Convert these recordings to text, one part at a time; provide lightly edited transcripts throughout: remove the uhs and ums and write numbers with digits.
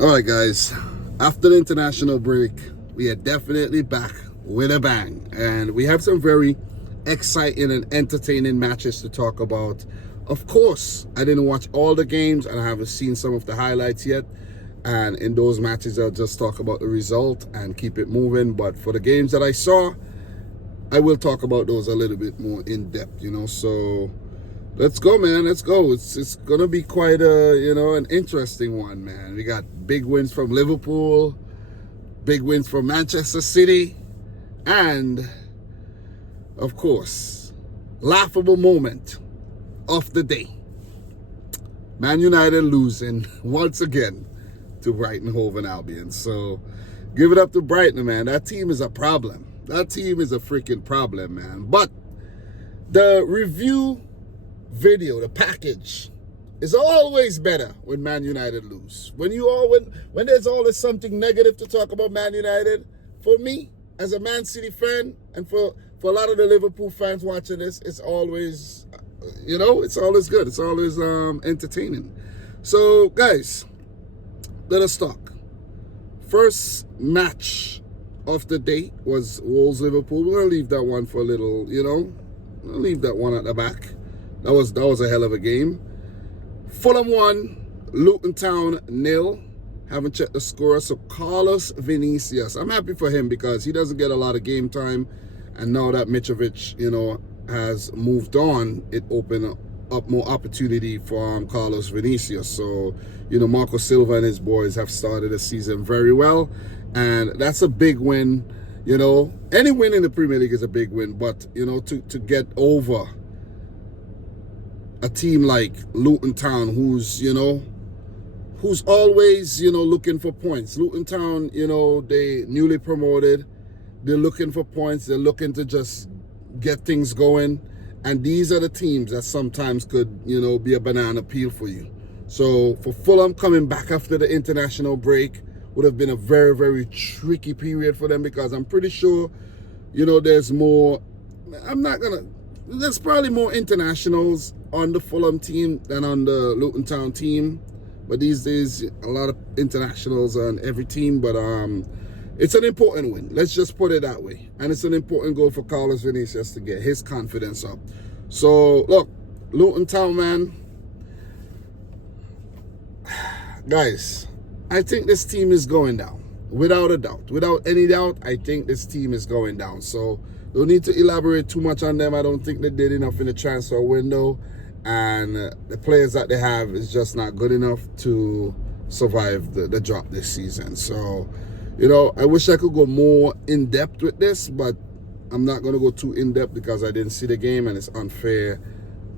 All right, guys. After the international break, we are definitely back with a bang. And we have some very exciting and entertaining matches to talk about. Of course, I didn't watch all the games and I haven't seen some of the highlights yet. And in those matches, I'll just talk about the result and keep it moving. But for the games that I saw, I will talk about those a little bit more in depth, So let's go, man. Let's go. It's gonna be quite an interesting one, man. We got big wins from Liverpool, big wins from Manchester City, and of course, laughable moment of the day. Man United losing once again to Brighton Hove and Albion. So give it up to Brighton, man. That team is a problem. That team is a freaking problem, man. But the review video, the package, is always better when Man United lose. When there's always something negative to talk about Man United, for me, as a Man City fan, and for a lot of the Liverpool fans watching this, it's always, it's always good. It's always entertaining. So, guys, let us talk. First match of the day was Wolves-Liverpool. We're going to leave that one for a little, we'll leave that one at the back. That was a hell of a game. Fulham 1, Luton Town 0. Haven't checked the score. So Carlos Vinicius, I'm happy for him because he doesn't get a lot of game time. And now that Mitrovic, has moved on, it opened up more opportunity for Carlos Vinicius. So, Marco Silva and his boys have started the season very well. And that's a big win. Any win in the Premier League is a big win. But, to get over a team like Luton Town, who's always, looking for points. Luton Town, they newly promoted. They're looking for points. They're looking to just get things going. And these are the teams that sometimes could, be a banana peel for you. So for Fulham coming back after the international break would have been a very, very tricky period for them because I'm pretty sure, there's more. There's probably more internationals on the Fulham team than on the Luton Town team. But these days, a lot of internationals on every team. But it's an important win. Let's just put it that way. And it's an important goal for Carlos Vinicius to get his confidence up. So, look, Luton Town, man. Guys, I think this team is going down. Without a doubt. Without any doubt, I think this team is going down. So, don't need to elaborate too much on them. I don't think they did enough in the transfer window. And the players that they have is just not good enough to survive the drop this season. So, I wish I could go more in-depth with this, but I'm not going to go too in-depth because I didn't see the game, and it's unfair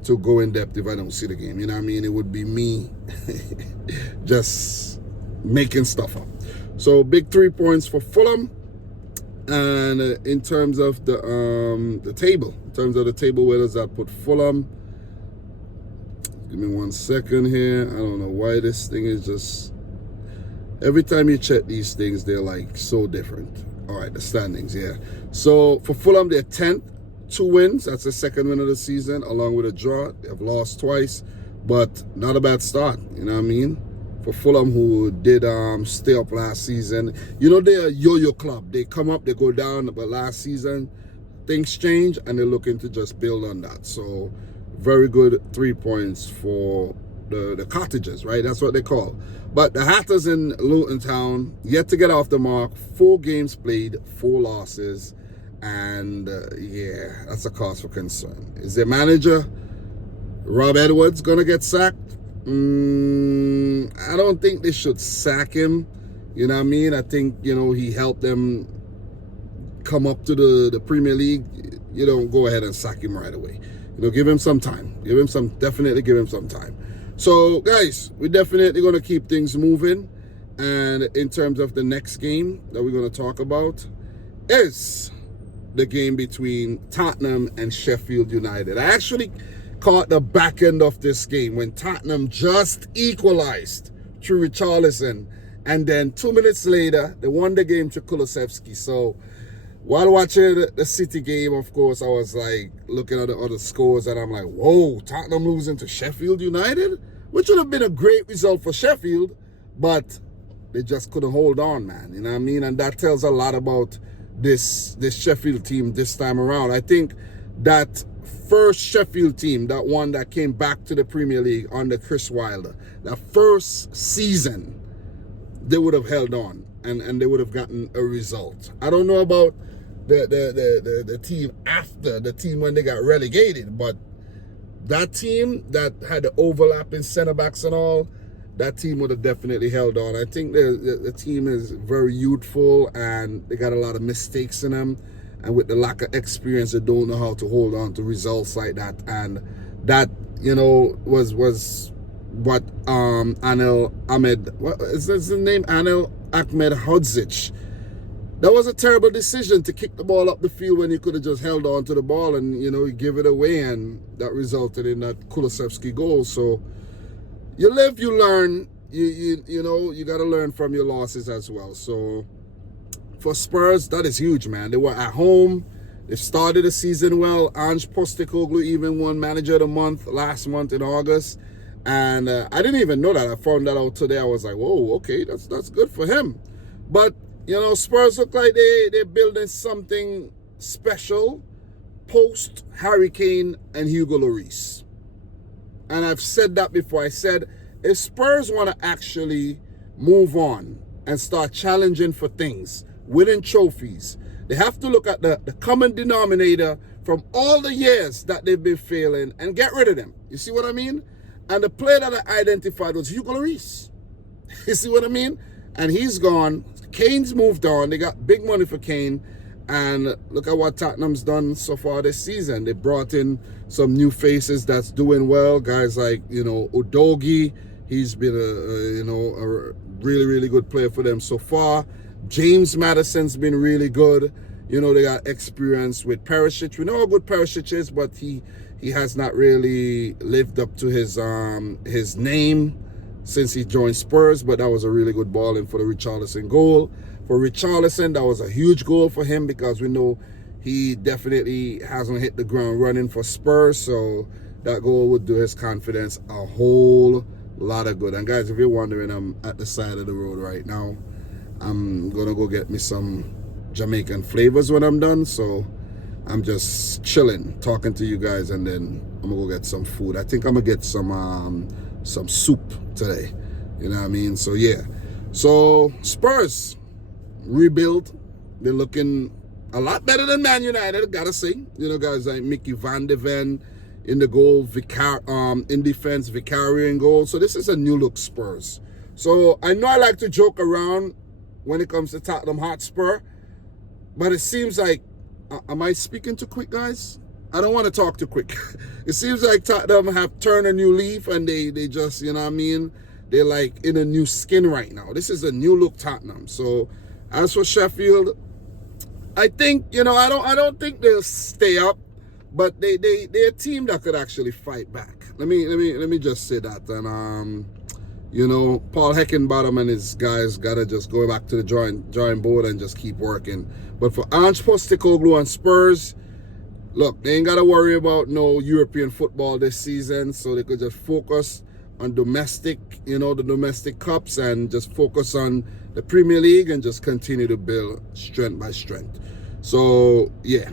to go in-depth if I don't see the game. You know what I mean? It would be me just making stuff up. So, big 3 points for Fulham. And in terms of the table, where does that put Fulham? Give me 1 second here. I don't know why this thing is just... Every time you check these things, they're like so different. All right, the standings, yeah. So for Fulham, they're 10th, 2 wins. That's the second win of the season, along with a draw. They have lost twice, but not a bad start. You know what I mean? For Fulham, who did stay up last season. They're a yo-yo club. They come up, they go down, but last season, things change, and they're looking to just build on that. So very good 3 points for the Cottagers, right? That's what they call. But the Hatters in Luton Town, yet to get off the mark. 4 games played, 4 losses. And yeah, that's a cause for concern. Is their manager, Rob Edwards, going to get sacked? I don't think they should sack him. You know what I mean? I think, he helped them come up to the Premier League. You don't go ahead and sack him right away. Give him some time. Definitely give him some time. So, guys, we're definitely going to keep things moving. And in terms of the next game that we're going to talk about is the game between Tottenham and Sheffield United. I actually caught the back end of this game when Tottenham just equalized through Richarlison. And then 2 minutes later, they won the game to Kulusevski. So, while watching the City game, of course, I was like looking at the other scores and I'm like, whoa, Tottenham losing to Sheffield United? Which would have been a great result for Sheffield, but they just couldn't hold on, man. You know what I mean? And that tells a lot about this Sheffield team this time around. I think that first Sheffield team, that one that came back to the Premier League under Chris Wilder, that first season, they would have held on and they would have gotten a result. I don't know about the team after, the team when they got relegated, but that team that had the overlapping center backs and all, that team would have definitely held on. I think the team is very youthful and they got a lot of mistakes in them. And with the lack of experience, they don't know how to hold on to results like that. And that, you know, was what Anel Ahmed, what is his name? Anel Ahmed Hodzic. That was a terrible decision to kick the ball up the field when you could have just held on to the ball and, you know, give it away. And that resulted in that Kulusevski goal. So you live, you learn. You know, you got to learn from your losses as well. So for Spurs, that is huge, man. They were at home. They started the season well. Ange Postecoglou even won Manager of the Month last month in August. And I didn't even know that. I found that out today. I was like, whoa, okay, that's good for him. But, you know, Spurs look like they're building something special post Harry Kane and Hugo Lloris. And I've said that before. I said, if Spurs want to actually move on and start challenging for things, winning trophies, they have to look at the common denominator from all the years that they've been failing and get rid of them. You see what I mean? And the player that I identified was Hugo Lloris. You see what I mean? And he's gone. Kane's moved on. They got big money for Kane. And look at what Tottenham's done so far this season. They brought in some new faces that's doing well. Guys like, you know, Udogie. He's been a really, really good player for them so far. James Maddison's been really good. You know, they got experience with Perisic. We know how good Perisic is, but he has not really lived up to his name since he joined Spurs. But that was a really good ball in for the Richarlison goal. For Richarlison, that was a huge goal for him because we know he definitely hasn't hit the ground running for Spurs. So that goal would do his confidence a whole lot of good. And guys, if you're wondering, I'm at the side of the road right now. I'm gonna go get me some Jamaican flavors when I'm done. So I'm just chilling, talking to you guys, and then I'm gonna go get some food. I think I'm gonna get some soup today. You know what I mean? So yeah. So Spurs rebuild. They're looking a lot better than Man United, gotta say. You know, guys like Mickey Van de Ven in the goal, in defense, Vicario in goal. So this is a new look Spurs. So I know I like to joke around when it comes to Tottenham Hotspur, but it seems like, am I speaking too quick, guys? I don't want to talk too quick. It seems like Tottenham have turned a new leaf and they just, you know what I mean? They're like in a new skin right now. This is a new look Tottenham. So as for Sheffield, I think, you know, I don't think they'll stay up, but they're a team that could actually fight back. Let me just say that. And you know, Paul Heckenbottom and his guys gotta just go back to the drawing board and just keep working. But for Ange Postecoglou and Spurs, look, they ain't gotta worry about no European football this season, so they could just focus on domestic, you know, the domestic cups, and just focus on the Premier League and just continue to build strength by strength. So yeah.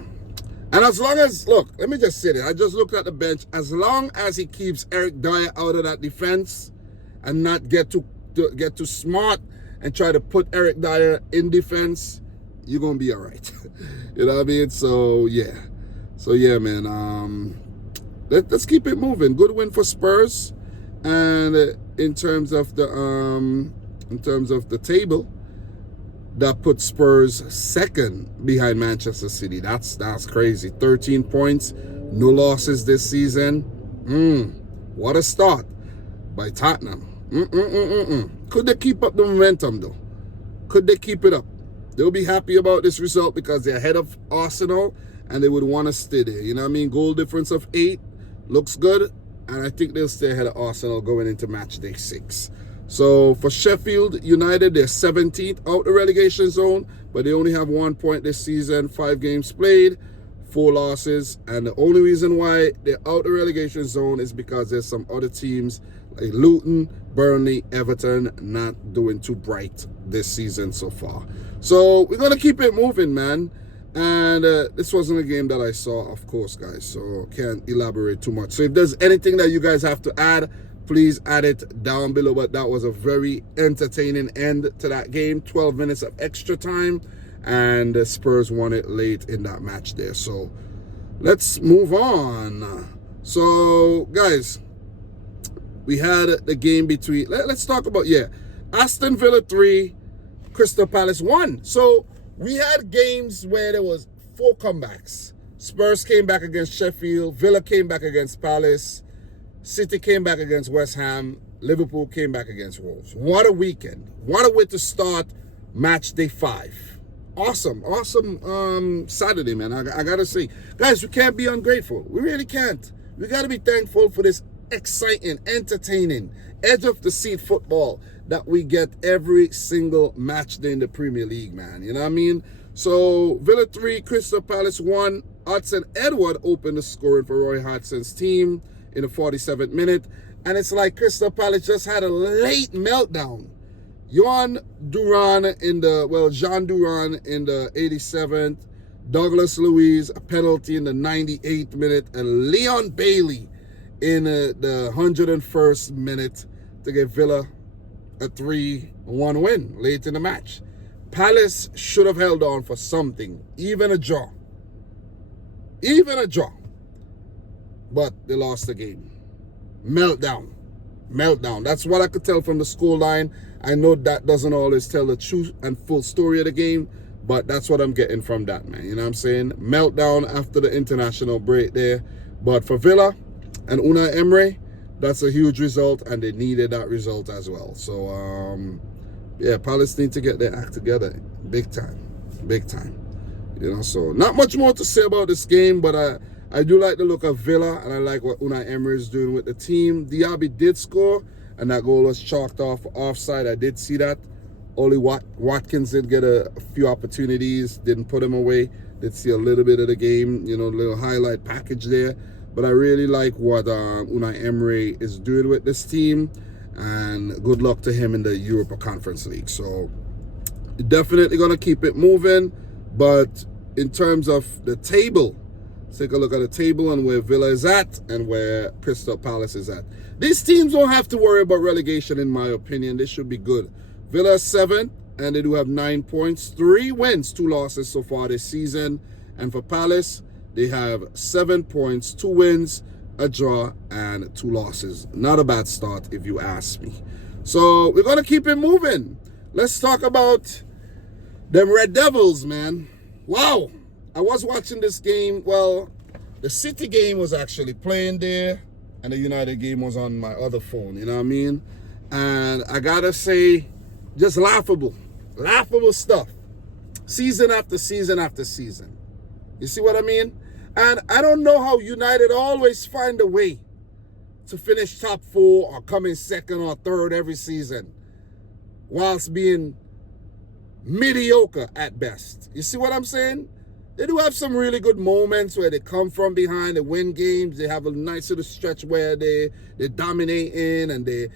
And as long as, look, let me just say that. I just looked at the bench. As long as he keeps Eric Dyer out of that defense and not get too smart and try to put Eric Dyer in defense, you're going to be all right. You know what I mean? So, yeah. So, yeah, man. Let's keep it moving. Good win for Spurs. And in terms of the table, that puts Spurs second behind Manchester City. That's crazy. 13 points, no losses this season. What a start by Tottenham. Could they keep up the momentum, though? Could they keep it up? They'll be happy about this result because they're ahead of Arsenal and they would want to stay there. You know what I mean? Goal difference of 8 looks good. And I think they'll stay ahead of Arsenal going into match day 6. So for Sheffield United, they're 17th out the relegation zone, but they only have 1 point this season, 5 games played, 4 losses. And the only reason why they're out the relegation zone is because there's some other teams like Luton, Burnley, Everton, not doing too bright this season so far. So we're going to keep it moving, man. And this wasn't a game that I saw, of course, guys, so can't elaborate too much. So if there's anything that you guys have to add, please add it down below. But that was a very entertaining end to that game. 12 minutes of extra time, and the Spurs won it late in that match there. So let's move on. So, guys, we had the game between, let's talk about, Aston Villa 3, Crystal Palace 1. So we had games where there was 4 comebacks. Spurs came back against Sheffield, Villa came back against Palace, City came back against West Ham, Liverpool came back against Wolves. What a weekend. What a way to start match day 5. Awesome Saturday, man. I gotta say, guys, we can't be ungrateful. We really can't. We gotta be thankful for this exciting, entertaining, edge of the seat football that we get every single match day in the Premier League, man. You know what I mean? So Villa 3, Crystal Palace 1. Hudson-Edouard opened the scoring for Roy Hodgson's team in the 47th minute. And it's like Crystal Palace just had a late meltdown. Jean Duran in the 87th. Douglas Luiz, a penalty in the 98th minute. And Leon Bailey in the 101st minute to give Villa a 3-1 win late in the match. Palace should have held on for something, even a draw. But they lost the game. Meltdown. That's what I could tell from the scoreline. I know that doesn't always tell the true and full story of the game, but that's what I'm getting from that, man. You know what I'm saying? Meltdown after the international break there. But for Villa and Unai Emery, that's a huge result, and they needed that result as well. So, Palace need to get their act together. Big time. You know, so not much more to say about this game, but I do like the look of Villa, and I like what Unai Emery is doing with the team. Diaby did score, and that goal was chalked off offside. I did see that. Only Watkins did get a few opportunities, didn't put him away. Did see a little bit of the game, you know, a little highlight package there. But I really like what Unai Emery is doing with this team, and good luck to him in the Europa Conference League. So definitely going to keep it moving. But in terms of the table, let's take a look at the table and where Villa is at and where Crystal Palace is at. These teams don't have to worry about relegation, in my opinion. They should be good. Villa is 7th, and they do have 9 points. 3 wins, 2 losses so far this season. And for Palace, they have 7 points, 2 wins, a draw, and 2 losses. Not a bad start, if you ask me. So we're going to keep it moving. Let's talk about them Red Devils, man. Wow. I was watching this game. Well, the City game was actually playing there, and the United game was on my other phone, you know what I mean? And I got to say, just laughable stuff. Season after season after season. You see what I mean? And I don't know how United always find a way to finish top 4 or come in 2nd or 3rd every season, whilst being mediocre at best. You see what I'm saying? They do have some really good moments where they come from behind, they win games, they have a nice little stretch where they're dominating and they're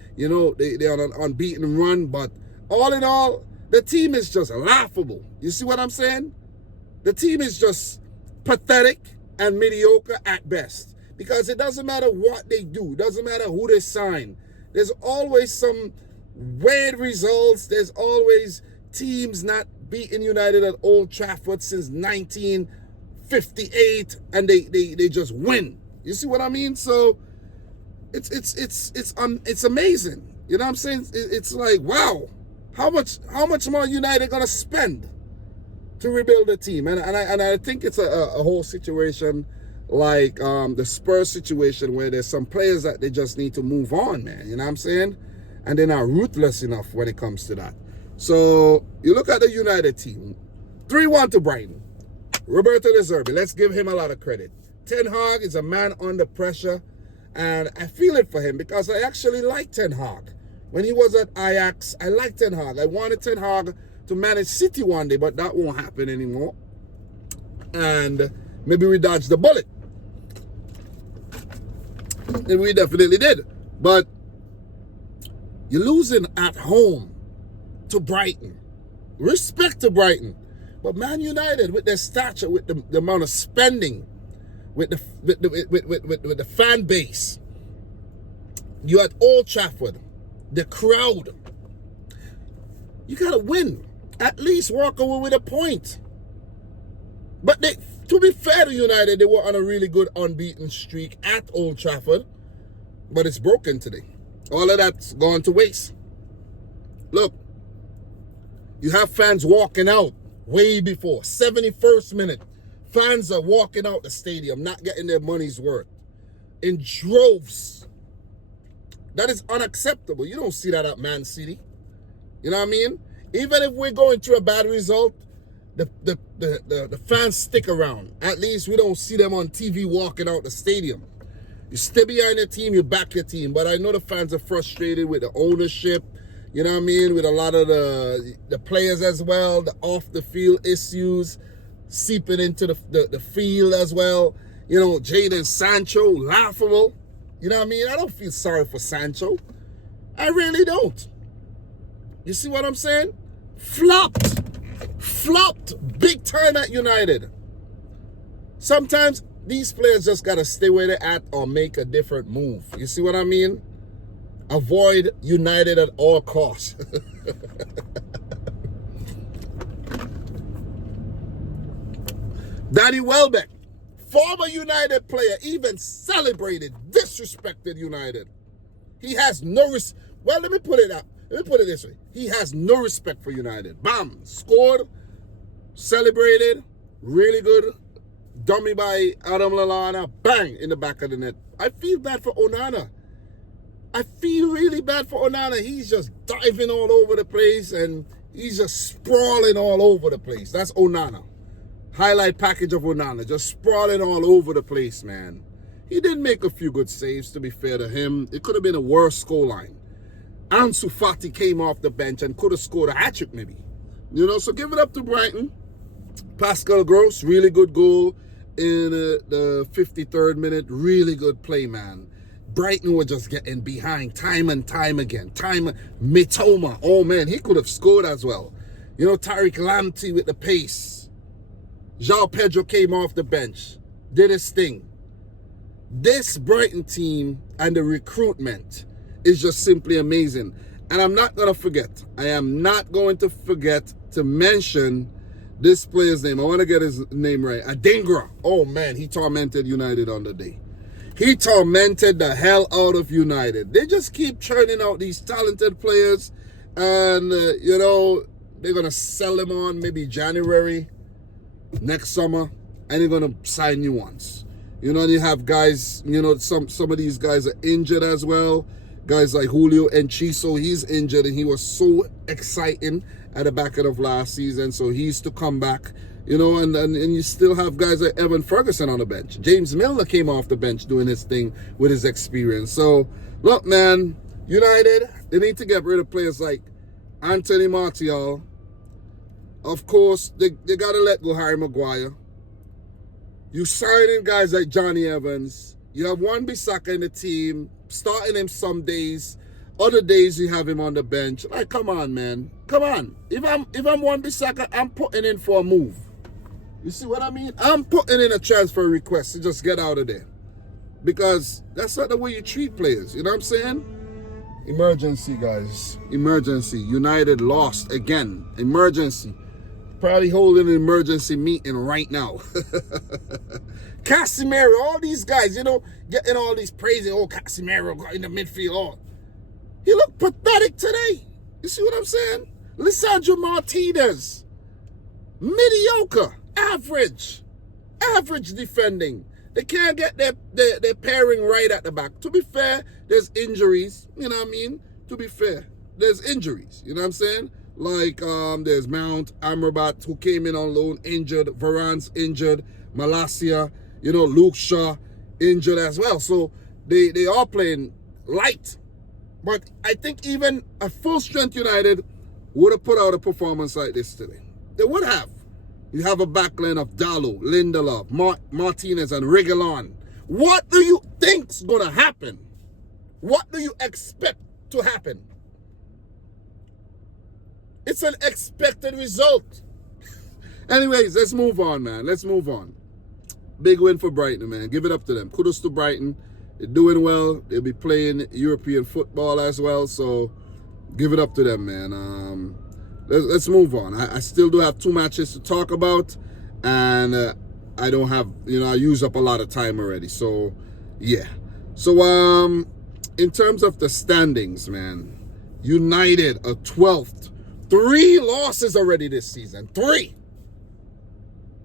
on an unbeaten run. But all in all, the team is just laughable. You see what I'm saying? The team is just pathetic and mediocre at best, because it doesn't matter what they do, it doesn't matter who they sign. There's always some weird results. There's always teams not beating United at Old Trafford since 1958, and they just win. You see what I mean? So it's amazing. You know what I'm saying? It's like, wow, how much more United gonna spend to rebuild the team? And I think it's a whole situation like the Spurs situation, where there's some players that they just need to move on, man. You know what I'm saying? And they're not ruthless enough when it comes to that. So you look at the United team, 3-1 to Brighton. Roberto De Zerbi, let's give him a lot of credit. Ten Hag is a man under pressure, and I feel it for him because I actually like Ten Hag. When he was at Ajax, I liked Ten Hag. I wanted Ten Hag to manage City one day, but that won't happen anymore. And maybe we dodged the bullet. And we definitely did. But You're losing at home to Brighton. Respect to Brighton. But Man United, with their stature, with the amount of spending, with the fan base, you at Old Trafford, the crowd, you gotta win. At least walk away with a point. But to be fair to United, they were on a really good unbeaten streak at Old Trafford. But it's broken today. All of that's gone to waste. Look, you have fans walking out way before. 71st minute. Fans are walking out the stadium, not getting their money's worth. In droves. That is unacceptable. You don't see that at Man City. You know what I mean? Even if we're going through a bad result, the fans stick around. At least we don't see them on TV walking out the stadium. You stay behind your team, you back your team. But I know the fans are frustrated with the ownership, you know what I mean, with a lot of the players as well, the off-the-field issues seeping into the field as well. You know, Jadon Sancho, laughable. You know what I mean? I don't feel sorry for Sancho. I really don't. You see what I'm saying? Flopped big time at United. Sometimes these players just got to stay where they're at or make a different move. You see what I mean? Avoid United at all costs. Danny Welbeck, former United player, even celebrated, disrespected United. He has no well, let me put it this way. He has no respect for United. Bam! Scored, celebrated, really good. Dummy by Adam Lallana, bang, in the back of the net. I feel bad for Onana. I feel really bad for Onana. He's just diving all over the place and he's just sprawling all over the place. That's Onana. Highlight package of Onana, just sprawling all over the place, man. He did make a few good saves, to be fair to him. It could have been a worse scoreline. Ansu Fati came off the bench and could have scored a hat-trick maybe. You know, so give it up to Brighton. Pascal Gross, really good goal in the 53rd minute. Really good play, man. Brighton were just getting behind time and time again. Mitoma, oh man, he could have scored as well. You know, Tariq Lamptey with the pace. João Pedro came off the bench, did his thing. This Brighton team and the recruitment is just simply amazing. And I'm not going to forget. I am not going to forget to mention this player's name. I want to get his name right. Adingra. Oh, man, he tormented United on the day. He tormented the hell out of United. They just keep churning out these talented players. And, you know, they're going to sell them on maybe January next summer. And they're going to sign new ones. You know, you have guys, you know, some of these guys are injured as well. Guys like Julio Enciso, he's injured and he was so exciting at the back end of last season. So he's to come back, you know, and you still have guys like Evan Ferguson on the bench. James Milner came off the bench doing his thing with his experience. So, look, man, United, they need to get rid of players like Anthony Martial. Of course, they got to let go Harry Maguire. You sign in guys like Johnny Evans. You have Wan-Bissaka in the team, starting him some days. Other days you have him on the bench. Like, come on, man. Come on. If I'm Wan-Bissaka, I'm putting in for a move. You see what I mean? I'm putting in a transfer request to just get out of there. Because that's not the way you treat players. You know what I'm saying? Emergency, guys. Emergency. United lost again. Emergency. Probably holding an emergency meeting right now. Casemiro, all these guys, you know, getting all these praising. Oh, Casemiro got in the midfield. Oh, he looked pathetic today. You see what I'm saying? Lisandro Martinez, mediocre, average defending. They can't get their pairing right at the back. To be fair, there's injuries. You know what I mean? To be fair, there's injuries. You know what I'm saying? Like, there's Mount, Amrabat, who came in on loan, injured. Varane's injured. Malacia, you know, Luke Shaw, injured as well. So, they are playing light. But I think even a full-strength United would have put out a performance like this today. They would have. You have a backline of Dalot, Lindelof, Martinez, and Reguilon. What do you think's going to happen? What do you expect to happen? It's an expected result. Anyways, let's move on, man. Let's move on. Big win for Brighton, man. Give it up to them. Kudos to Brighton. They're doing well. They'll be playing European football as well, so give it up to them, man. Let's move on. I still do have 2 matches to talk about, and I don't have, I used up a lot of time already, so yeah. So in terms of the standings, man, United are 12th. 3 losses already this season. 3.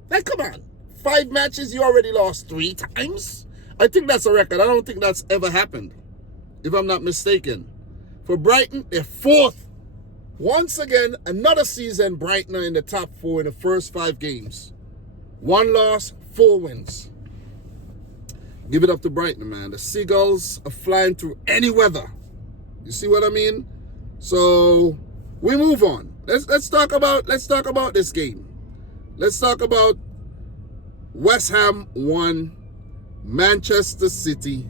Like, come on. 5 matches, you already lost 3 times? I think that's a record. I don't think that's ever happened, if I'm not mistaken. For Brighton, they're 4th. Once again, another season, Brighton are in the top 4 in the first 5 games. 1 loss, 4 wins. Give it up to Brighton, man. The Seagulls are flying through any weather. You see what I mean? So we move on. Let's talk about this game. Let's talk about West Ham 1, Manchester City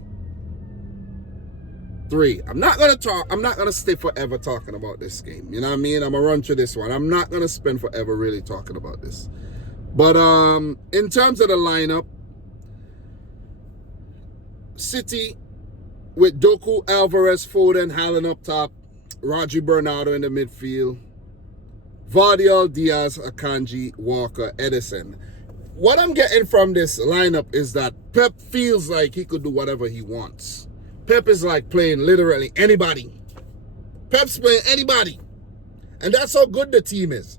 3. I'm not gonna stay forever talking about this game. You know what I mean? I'm gonna run through this one. I'm not gonna spend forever really talking about this. But in terms of the lineup, City with Doku, Alvarez, Foden, Haaland up top, Rodri, Bernardo in the midfield, Vardiol, Diaz, Akanji, Walker, Edison. What I'm getting from this lineup is that Pep feels like he could do whatever he wants. Pep is like playing literally anybody. Pep's playing anybody. And that's how good the team is.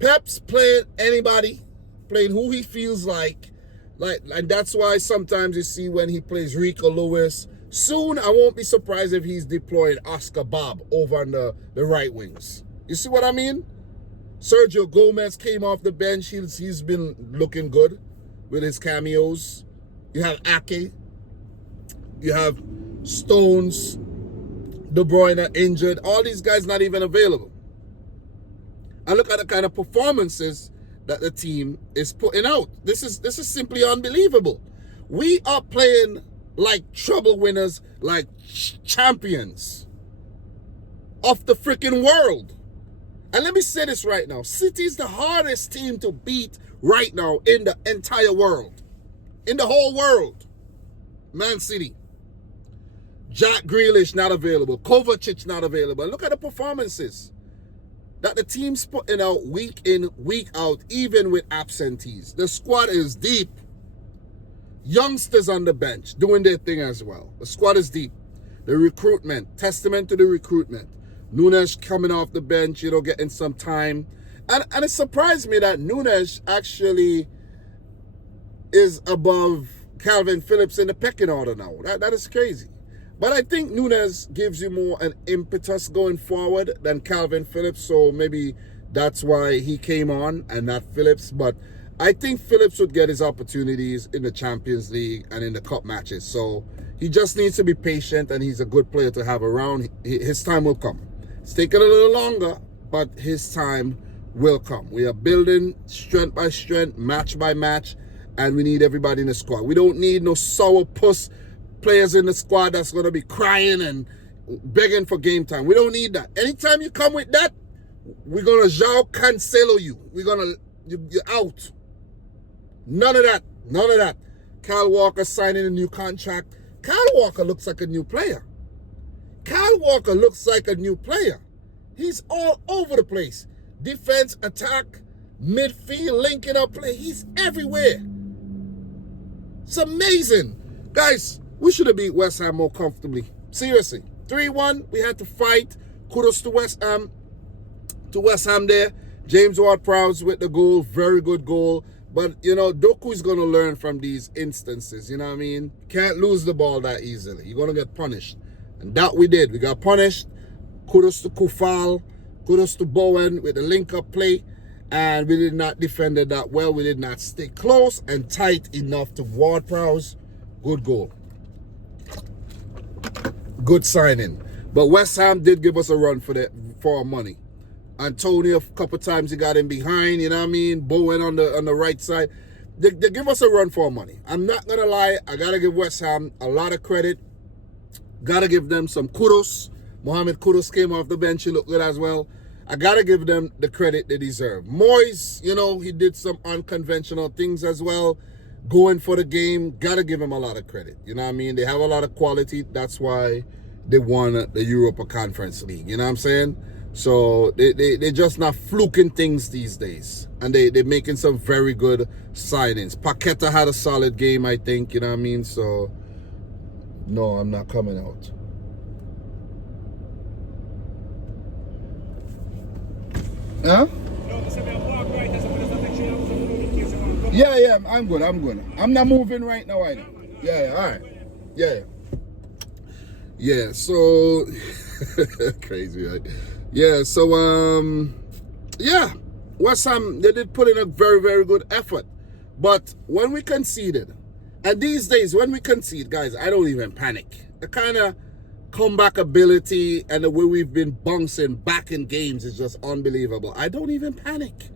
Pep's playing anybody, playing who he feels like, and that's why sometimes you see when he plays Rico Lewis, soon I won't be surprised if he's deploying Oscar Bob over on the right wings. You see what I mean? Sergio Gomez came off the bench. He's been looking good with his cameos. You have Ake. You have Stones. De Bruyne injured. All these guys not even available. And look at the kind of performances that the team is putting out. This is simply unbelievable. We are playing like trouble winners, like champions of the freaking world. And let me say this right now. City is the hardest team to beat right now in the entire world. In the whole world. Man City. Jack Grealish not available. Kovacic not available. Look at the performances that the team's putting out week in, week out, even with absentees. The squad is deep. Youngsters on the bench doing their thing as well. The squad is deep. The recruitment, testament to the recruitment. Nunes coming off the bench, getting some time. And it surprised me that Nunes actually is above Calvin Phillips in the pecking order now. That is crazy. But I think Nunes gives you more an impetus going forward than Calvin Phillips, so maybe that's why he came on and not Phillips. But I think Phillips would get his opportunities in the Champions League and in the cup matches. So he just needs to be patient, and he's a good player to have around. His time will come. It's taken a little longer, but his time will come. We are building strength by strength, match by match, and we need everybody in the squad. We don't need no sourpuss players in the squad that's going to be crying and begging for game time. We don't need that. Anytime you come with that, we're going to João Cancelo you. You're out. None of that. None of that. Kyle Walker signing a new contract. Kyle Walker looks like a new player. Kyle Walker looks like a new player. He's all over the place. Defense, attack, midfield, linking up play. He's everywhere. It's amazing. Guys, we should have beat West Ham more comfortably. Seriously. 3-1. We had to fight. Kudos to West Ham. To West Ham there. James Ward-Prowse with the goal. Very good goal. But, Doku is going to learn from these instances. You know what I mean? Can't lose the ball that easily. You're going to get punished. And that we did. We got punished. Kudos to Kufal. Kudos to Bowen with the link-up play. And we did not defend it that well. We did not stay close and tight enough to Ward-Prowse. Good goal. Good signing. But West Ham did give us a run for our money. Antonio, a couple times he got in behind, you know what I mean? Bowen on the right side. They give us a run for our money. I'm not going to lie. I got to give West Ham a lot of credit. Got to give them some kudos. Mohamed Kudus came off the bench. He looked good as well. I got to give them the credit they deserve. Moyes, you know, he did some unconventional things as well. Going for the game, got to give him a lot of credit. You know what I mean? They have a lot of quality. That's why they won the Europa Conference League. You know what I'm saying? So they're just not fluking things these days. And they're making some very good signings. Paqueta had a solid game, I think. You know what I mean? So, no, I'm not coming out. Huh? Yeah, I'm good. I'm not moving right now either. Yeah, all right. Yeah, so crazy, right? Yeah, so yeah, West Ham, they did put in a very, very good effort. But when we conceded, and these days when we concede, guys, I don't even panic. The kind of comeback ability and the way we've been bouncing back in games is just unbelievable. I don't even panic.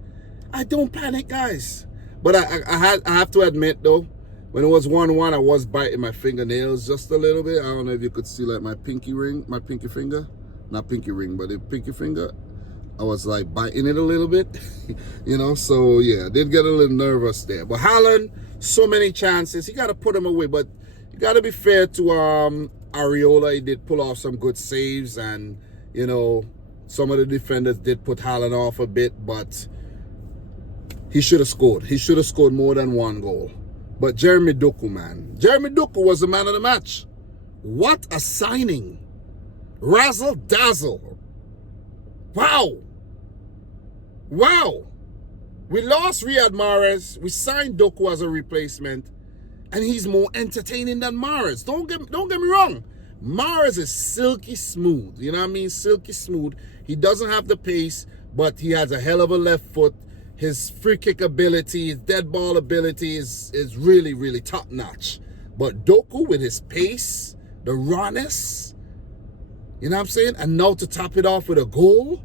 I don't panic, guys. But I have to admit, though, when it was 1-1, I was biting my fingernails just a little bit. I don't know if you could see, like, my pinky finger. Not pinky ring, but the pinky finger. I was, like, biting it a little bit. You know, so, yeah, I did get a little nervous there. But Haaland, so many chances. He got to put them away. But you got to be fair to Areola. He did pull off some good saves. And, you know, some of the defenders did put Haaland off a bit. But he should have scored. He should have scored more than one goal. But Jeremy Doku, man. Jeremy Doku was the man of the match. What a signing. Razzle dazzle. Wow. Wow. We lost Riyad Mahrez. We signed Doku as a replacement. And he's more entertaining than Mahrez. Don't get me wrong. Mahrez is silky smooth. You know what I mean? Silky smooth. He doesn't have the pace, but he has a hell of a left foot. His free kick ability, his dead ball ability is really, really top notch. But Doku with his pace, the rawness, you know what I'm saying? And now to top it off with a goal.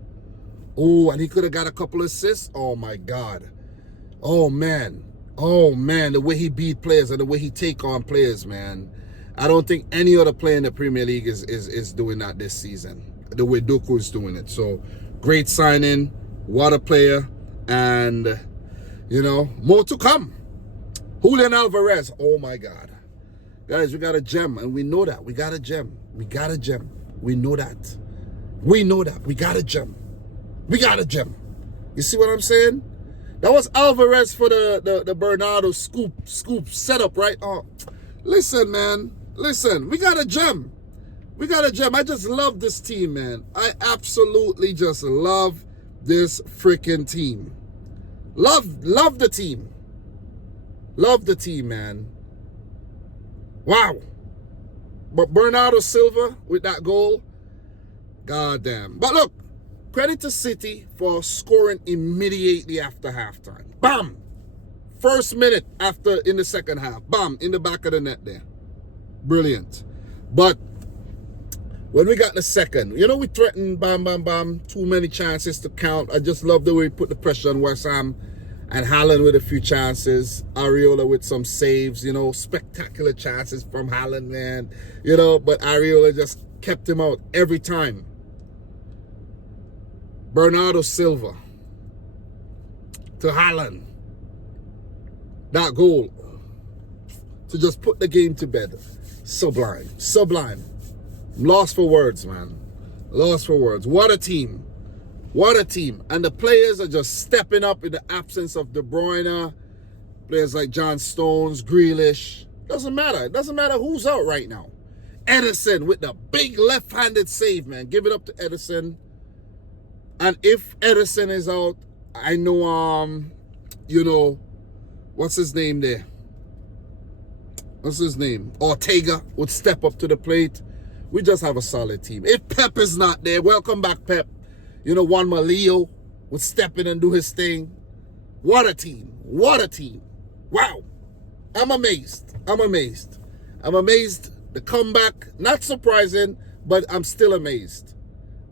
Oh, and he could have got a couple assists. Oh my God. Oh man. Oh man, the way he beat players and the way he take on players, man. I don't think any other player in the Premier League is doing that this season. The way Doku is doing it. So great signing. What a player. And, you know, more to come. Julian Alvarez. Oh, my God. Guys, we got a gem, and we know that. We got a gem. We got a gem. We know that. We know that. We got a gem. We got a gem. You see what I'm saying? That was Alvarez for the Bernardo scoop setup, right? Oh, listen, man. Listen, we got a gem. We got a gem. I just love this team, man. I absolutely just love this freaking team. Love the team. Love the team, man. Wow. But Bernardo Silva with that goal, goddamn. But look, credit to City for scoring immediately after halftime. Bam! First minute after in the second half. Bam! In the back of the net there. Brilliant. But when we got the second, you know, we threatened, bam, bam, bam, too many chances to count. I just love the way we put the pressure on West Ham. And Haaland with a few chances. Areola with some saves, you know, spectacular chances from Haaland, man. You know, but Areola just kept him out every time. Bernardo Silva to Haaland. That goal to just put the game to bed. Sublime. Sublime. Lost for words, man. Lost for words. What a team. What a team. And the players are just stepping up in the absence of De Bruyne. Players like John Stones, Grealish. Doesn't matter. It doesn't matter who's out right now. Edison with the big left-handed save, man. Give it up to Edison. And if Edison is out, I know, you know, what's his name there? What's his name? Ortega would step up to the plate. We just have a solid team. If Pep is not there, welcome back, Pep. You know, Juan Malillo would step in and do his thing. What a team. What a team. Wow. I'm amazed. I'm amazed. I'm amazed. The comeback, not surprising, but I'm still amazed.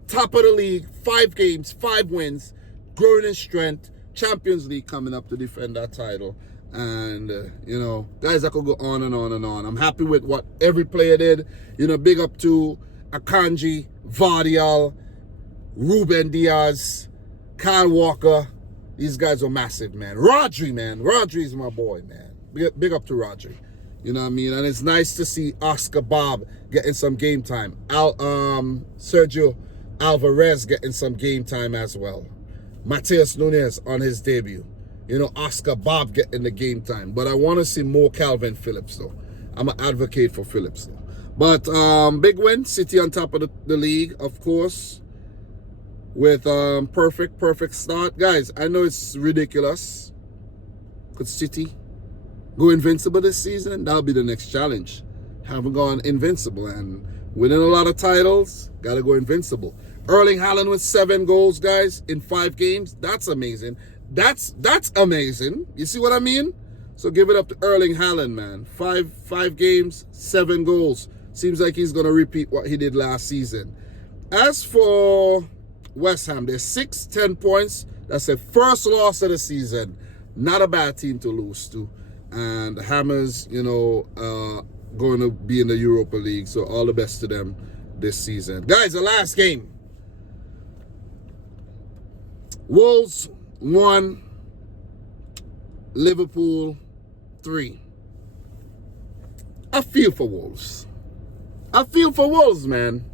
Top of the league, 5 games, 5 wins, growing in strength, Champions League coming up to defend that title. And, you know, guys, I could go on and on and on. I'm happy with what every player did. You know, big up to Akanji, Vardial, Ruben Diaz, Kyle Walker. These guys were massive, man. Rodri, man. Rodri's my boy, man. Big up to Rodri. You know what I mean? And it's nice to see Oscar Bob getting some game time. Sergio Alvarez getting some game time as well. Mateus Nunes on his debut. You know, Oscar Bob getting the game time. But I want to see more Calvin Phillips, though. I'm an advocate for Phillips, though. But big win. City on top of the league, of course. With perfect start. Guys, I know it's ridiculous. Could City go invincible this season? That'll be the next challenge. Haven't gone invincible. And winning a lot of titles, got to go invincible. Erling Haaland with 7 goals, guys, in 5 games. That's amazing. That's amazing. You see what I mean? So give it up to Erling Haaland, man. 5 games, 7 goals. Seems like he's going to repeat what he did last season. As for West Ham, they're 10 points. That's their first loss of the season. Not a bad team to lose to. And the Hammers, you know, going to be in the Europa League. So all the best to them this season. Guys, the last game. Wolves 1, Liverpool 3. I feel for Wolves. I feel for Wolves, man.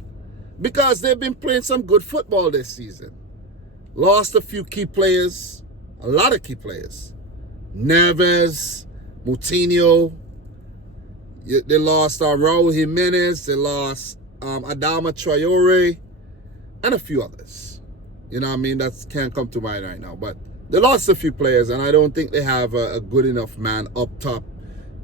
Because they've been playing some good football this season. Lost a few key players. A lot of key players. Neves, Moutinho. They lost Raul Jimenez. They lost Adama Traore. And a few others. You know what I mean? That can't come to mind right now. But they lost a few players. And I don't think they have a good enough man up top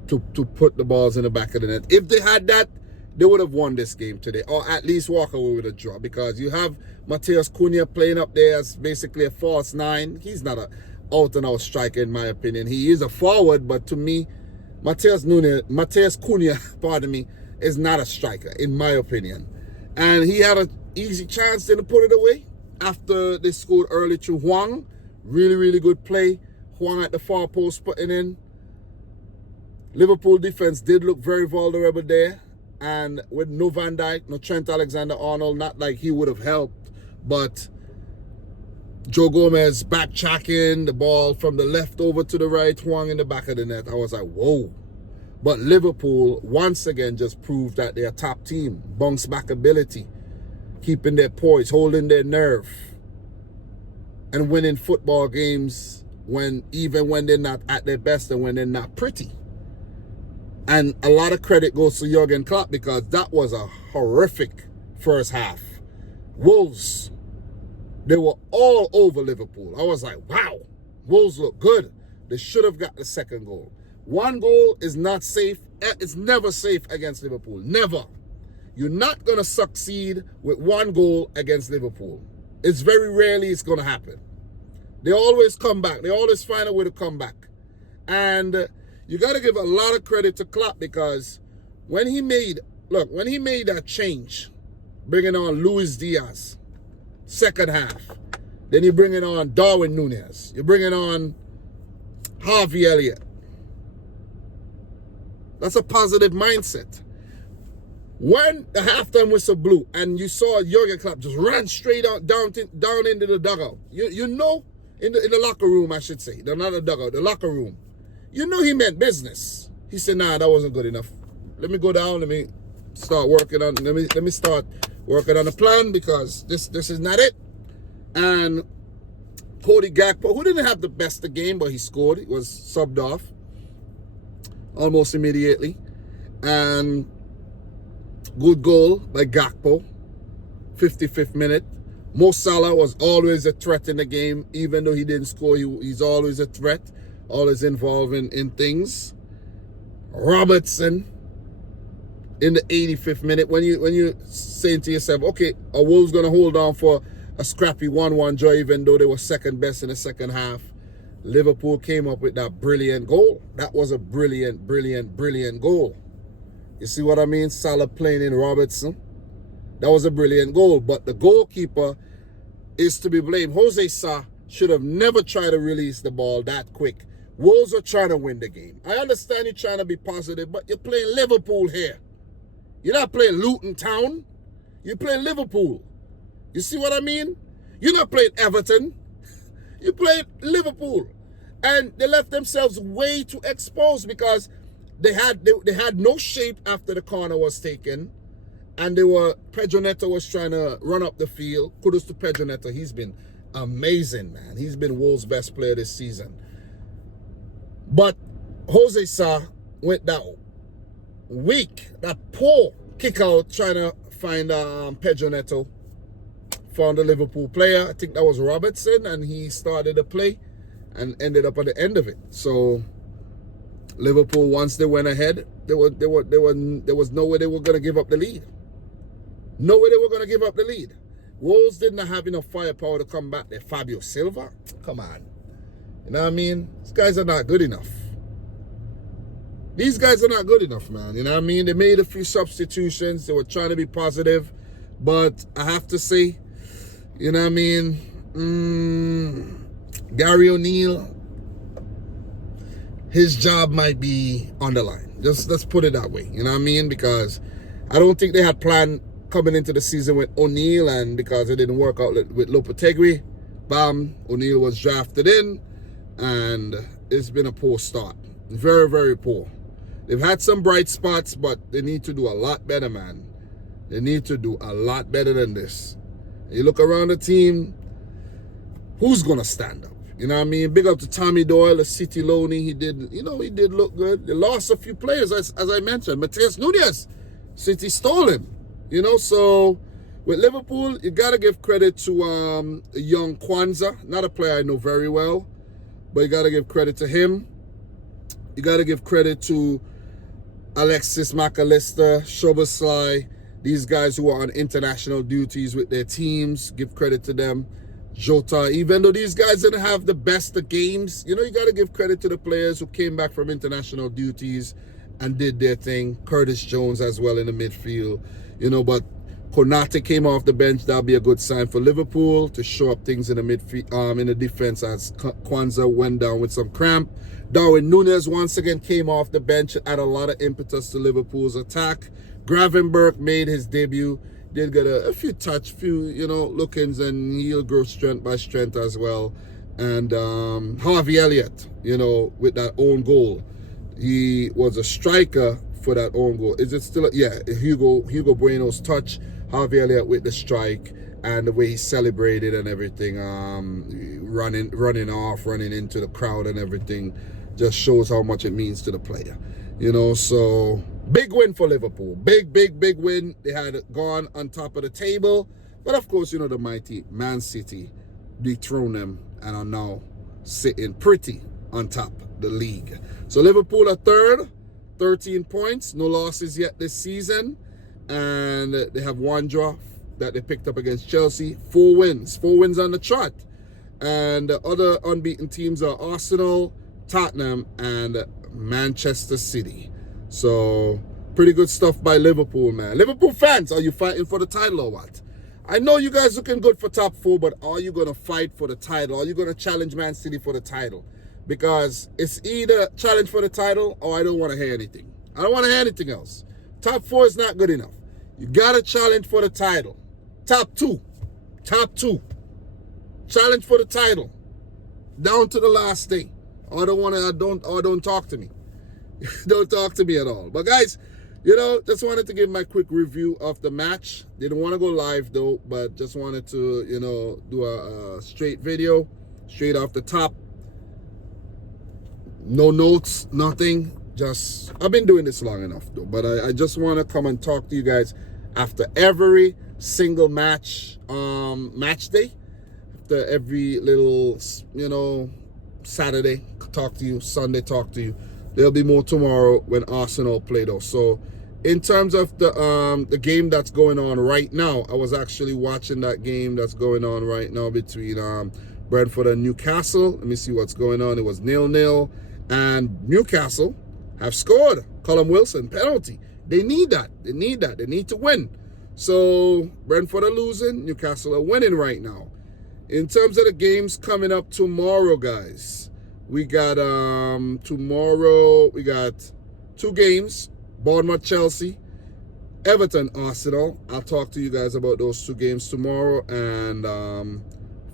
to put the balls in the back of the net. If they had that, they would have won this game today, or at least walk away with a draw, because you have Mateus Cunha playing up there as basically a false 9. He's not an out-and-out striker, in my opinion. He is a forward, but to me, Mateus Cunha, pardon me, is not a striker, in my opinion. And he had an easy chance to put it away after they scored early through Hwang. Really good play. Hwang at the far post putting in. Liverpool defense did look very vulnerable there. And with no Van Dijk, no Trent Alexander-Arnold, not like he would have helped, but Joe Gomez backtracking the ball from the left over to the right, Hwang in the back of the net. I was like, whoa. But Liverpool, once again, just proved that they're a top team. Bounce back ability, keeping their poise, holding their nerve, and winning football games even when they're not at their best and when they're not pretty. And a lot of credit goes to Jurgen Klopp, because that was a horrific first half. Wolves, they were all over Liverpool. I was like, wow, Wolves look good. They should have got the second goal. 1 goal is not safe. It's never safe against Liverpool. Never. You're not going to succeed with 1 goal against Liverpool. It's very rarely it's going to happen. They always come back. They always find a way to come back. And you got to give a lot of credit to Klopp, because when he made that change, bringing on Luis Diaz, second half, then you're bringing on Darwin Núñez, you're bringing on Harvey Elliott. That's a positive mindset. When the halftime whistle blew and you saw Jurgen Klopp just run straight down into the dugout, you know, in the locker room, I should say, not the dugout, the locker room. You know he meant business. He said, nah, that wasn't good enough. Let me go down. Let me start working on. Let me start working on a plan, because this is not it. And Cody Gakpo, who didn't have the best of game, but he scored. He was subbed off almost immediately. And good goal by Gakpo, 55th minute. Mo Salah was always a threat in the game, even though he didn't score. He's always a threat. Always involved in things. Robertson in the 85th minute, when you're saying to yourself, okay, are Wolves going to hold on for a scrappy 1-1 draw, even though they were second best in the second half? Liverpool came up with that brilliant goal. That was a brilliant goal. You see what I mean? Salah playing in Robertson. That was a brilliant goal. But the goalkeeper is to be blamed. Jose Sa should have never tried to release the ball that quick. Wolves are trying to win the game. I understand you're trying to be positive, but you're playing Liverpool here. You're not playing Luton Town. You're playing Liverpool. You see what I mean? You not played Everton. You played Liverpool. And they left themselves way too exposed because they had no shape after the corner was taken. And Pedro Neto was trying to run up the field. Kudos to Pedro Neto. He's been amazing, man. He's been Wolves' best player this season. But Jose Sa went that weak, that poor kick out trying to find Pedro Neto. Found a Liverpool player. I think that was Robertson, and he started the play and ended up at the end of it. So Liverpool, once they went ahead, there was no way they were going to give up the lead. No way they were going to give up the lead. Wolves didn't have enough firepower to come back there. Fabio Silva? Come on. You know what I mean? These guys are not good enough. These guys are not good enough, man. You know what I mean? They made a few substitutions. They were trying to be positive. But I have to say, you know what I mean? Gary O'Neill, his job might be on the line. Just let's put it that way. You know what I mean? Because I don't think they had planned coming into the season with O'Neill, and because it didn't work out with Lopetegui, bam, O'Neill was drafted in, and it's been a poor start. Very, very poor. They've had some bright spots, but they need to do a lot better, man. They need to do a lot better than this. You look around the team, who's going to stand up? You know what I mean? Big up to Tommy Doyle, the City Loney. He did look good. They lost a few players, as I mentioned. Matheus Nunes, City stole him. You know, so with Liverpool, you got to give credit to young Kwanzaa. Not a player I know very well, but you got to give credit to him. You got to give credit to Alexis McAllister, Szoboszlai, these guys who are on international duties with their teams. Give credit to them. Jota, even though these guys didn't have the best of games, you know, you got to give credit to the players who came back from international duties and did their thing. Curtis Jones as well in the midfield. You know, but Konate came off the bench. That'll be a good sign for Liverpool to show up things in the midfield, in the defense, as Kwanzaa went down with some cramp. Darwin Núñez once again came off the bench, add a lot of impetus to Liverpool's attack. Gravenberch made his debut. Did get a few lookings, and he'll grow strength by strength as well. And Harvey Elliott, you know, with that own goal. He was a striker for that own goal. Is it still? Yeah, Hugo Bueno's touch, Harvey Elliott with the strike, and the way he celebrated and everything, running off, running into the crowd and everything, just shows how much it means to the player. You know, so big win for Liverpool. Big win. They had gone on top of the table, but of course, you know, the mighty Man City dethroned them and are now sitting pretty on top of the league. So Liverpool are third. 13 points, no losses yet this season, and they have one draw that they picked up against Chelsea. 4 wins on the chart, and the other unbeaten teams are Arsenal, Tottenham, and Manchester City. So pretty good stuff by Liverpool, man. Liverpool fans, are you fighting for the title or what? I know you guys looking good for top 4, but are you going to fight for the title? Are you going to challenge Man City for the title? Because it's either challenge for the title or I don't want to hear anything. I don't want to hear anything else. Top 4 is not good enough. You got to challenge for the title. Top 2. Challenge for the title. Down to the last day. Or don't talk to me. Don't talk to me at all. But guys, you know, just wanted to give my quick review of the match. Didn't want to go live though, but just wanted to, you know, do a straight video, straight off the top. No notes, nothing. Just, I've been doing this long enough though, but I just want to come and talk to you guys after every single match day, after every little, you know, Saturday talk to you, Sunday talk to you. There'll be more tomorrow when Arsenal play though. So in terms of the game that's going on right now, I was actually watching that game that's going on right now between Brentford and Newcastle. Let me see what's going on. It was 0-0. And Newcastle have scored. Callum Wilson, penalty. They need that. They need that. They need to win. So Brentford are losing. Newcastle are winning right now. In terms of the games coming up tomorrow, guys, we got tomorrow we got 2 games. Bournemouth, Chelsea, Everton, Arsenal. I'll talk to you guys about those 2 games tomorrow. And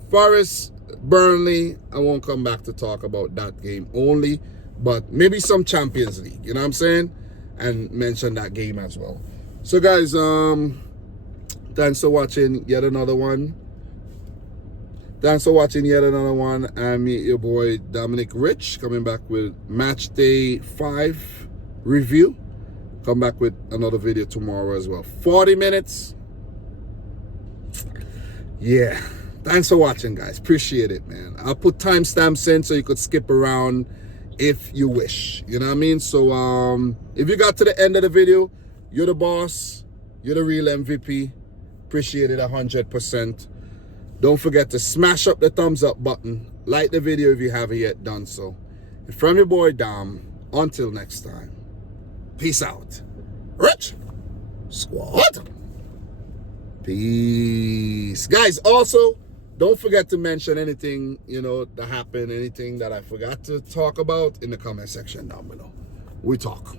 Forest, Burnley, I won't come back to talk about that game only, but maybe some Champions League, you know what I'm saying? And mention that game as well. So guys, thanks for watching yet another one. I'm your boy Dominic Rich, coming back with match day 5 review. Come back with another video tomorrow as well. 40 minutes. Yeah. Thanks for watching, guys. Appreciate it, man. I'll put timestamps in so you could skip around if you wish. You know what I mean? So if you got to the end of the video, you're the boss. You're the real MVP. Appreciate it 100%. Don't forget to smash up the thumbs up button. Like the video if you haven't yet done so. And from your boy Dom, until next time, peace out. Rich Squad. Peace. Guys, also, don't forget to mention anything, you know, that happened, anything that I forgot to talk about in the comment section down below. We talk.